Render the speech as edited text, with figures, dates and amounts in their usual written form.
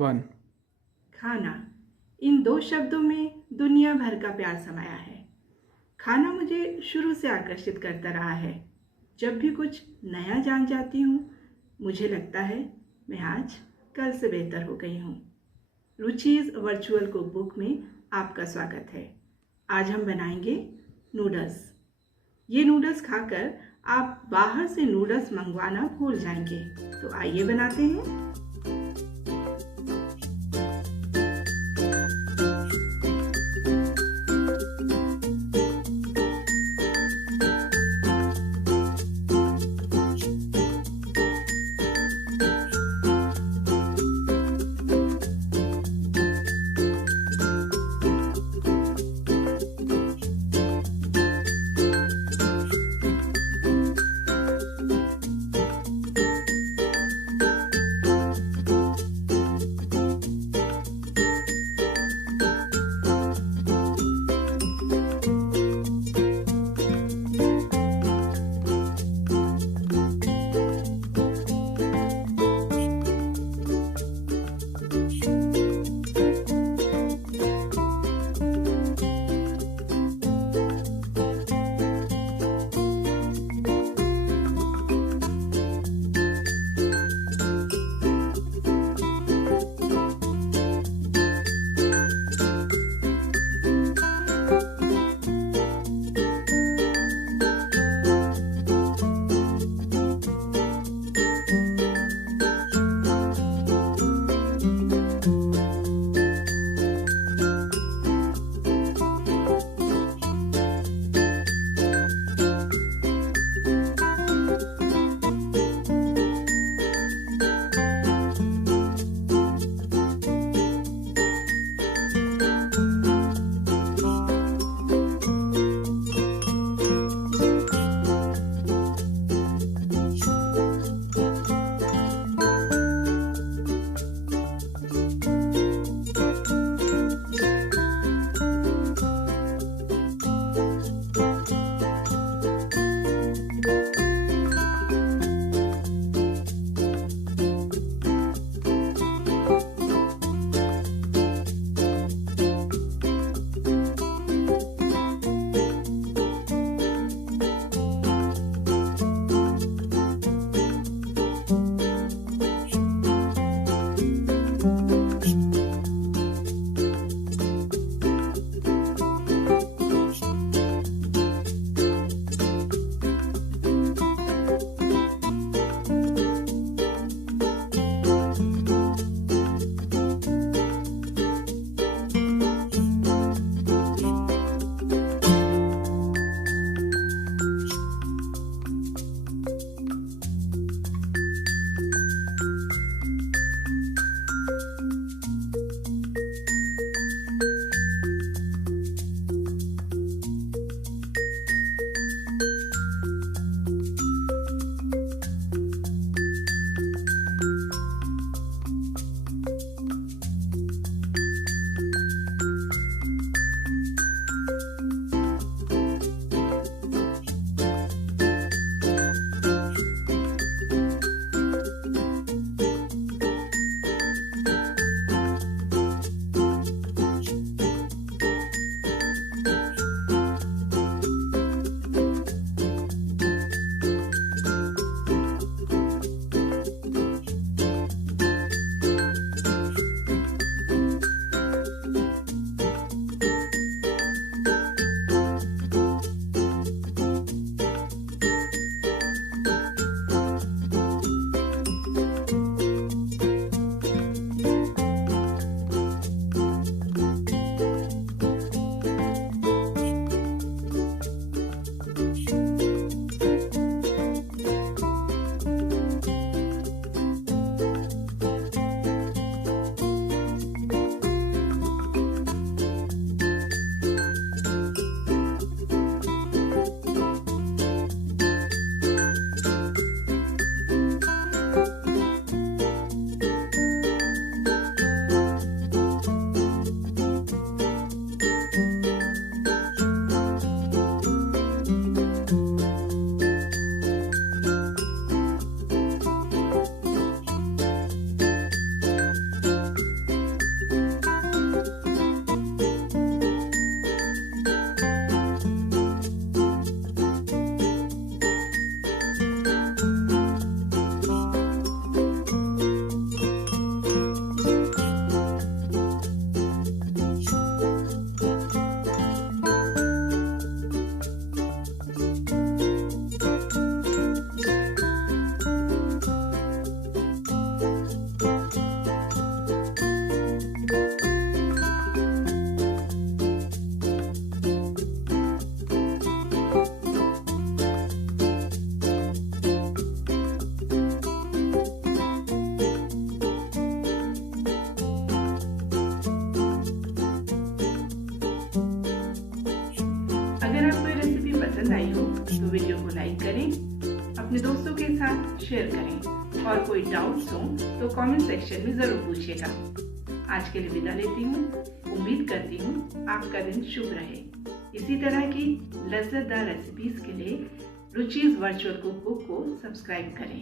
One. खाना। इन दो शब्दों में दुनिया भर का प्यार समाया है। खाना मुझे शुरू से आकर्षित करता रहा है। जब भी कुछ नया जान जाती हूँ, मुझे लगता है मैं आज कल से बेहतर हो गई हूँ। रुचिज वर्चुअल कुक बुक में आपका स्वागत है। आज हम बनाएंगे नूडल्स। ये नूडल्स खाकर आप बाहर से नूडल्स मंगवाना भूल जाएंगे। तो आइए बनाते हैं। पसंद आई हो तो वीडियो को लाइक करें, अपने दोस्तों के साथ शेयर करें और कोई डाउट्स हो तो कमेंट सेक्शन में ज़रूर पूछिएगा। आज के लिए विदा लेती हूँ। उम्मीद करती हूँ आपका दिन शुभ रहे। इसी तरह की लज्जतदार रेसिपीज़ के लिए रुचिज़ वर्चुअल कुकबुक को सब्सक्राइब करें।